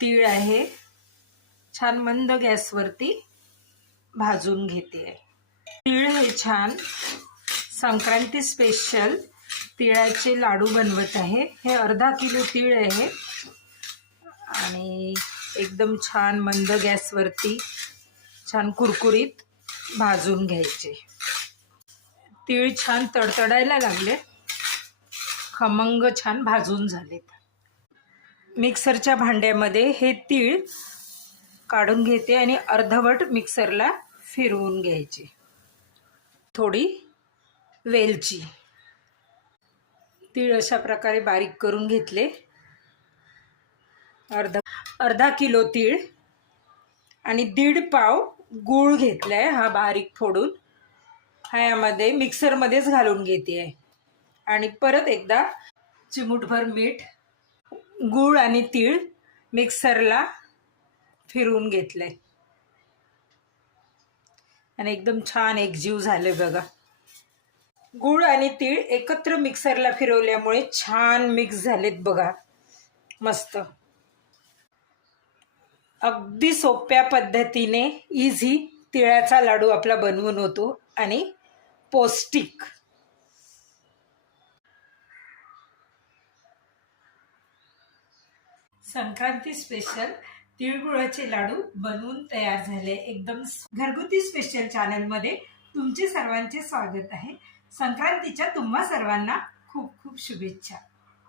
तीळ आहे, छान मंद गॅसवरती भाजून घेते. तीळ हे छान संक्रांती स्पेशल तिळाचे लाडू बनवत आहे. हे अर्धा किलो तीळ आहे आणि एकदम छान मंद गॅसवरती छान कुरकुरीत भाजून घ्यायचे. तीळ छान तडतडायला लागले, खमंग छान भाजून झालेत. मिक्सरच्या भांड्यामध्ये हे तीळ काढून घेते आणि अर्धवट मिक्सरला फिरवून घ्यायचे. थोडी वेलची, तीळ अशा प्रकारे बारीक करून घेतले. अर्धा किलो तीळ आणि 1.5 पाव गूळ घेतलाय हा बारीक फोडून. हा यामध्ये मिक्सरमध्येच घालून घेते आहे आणि परत एकदा चिमूटभर मीठ, गूळ आणि तीळ मिक्सरला फिरवून घेतलंय आणि एकदम छान एकजीव झाले बघा. गूळ आणि तीळ एकत्र मिक्सरला फिरवल्यामुळे छान मिक्स झालेत बघा, मस्त. अगदी सोप्या पद्धतीने इझी तिळाचा लाडू आपला बनवून होतो आणि पौष्टिक. संक्रांती स्पेशल तिळगुळाचे लाडू बनवून तयार झाले. एकदम घरगुती स्पेशल चॅनलमध्ये तुमचे सर्वांचे स्वागत आहे. संक्रांतीच्या तुम्हा सर्वांना खूप खूप शुभेच्छा.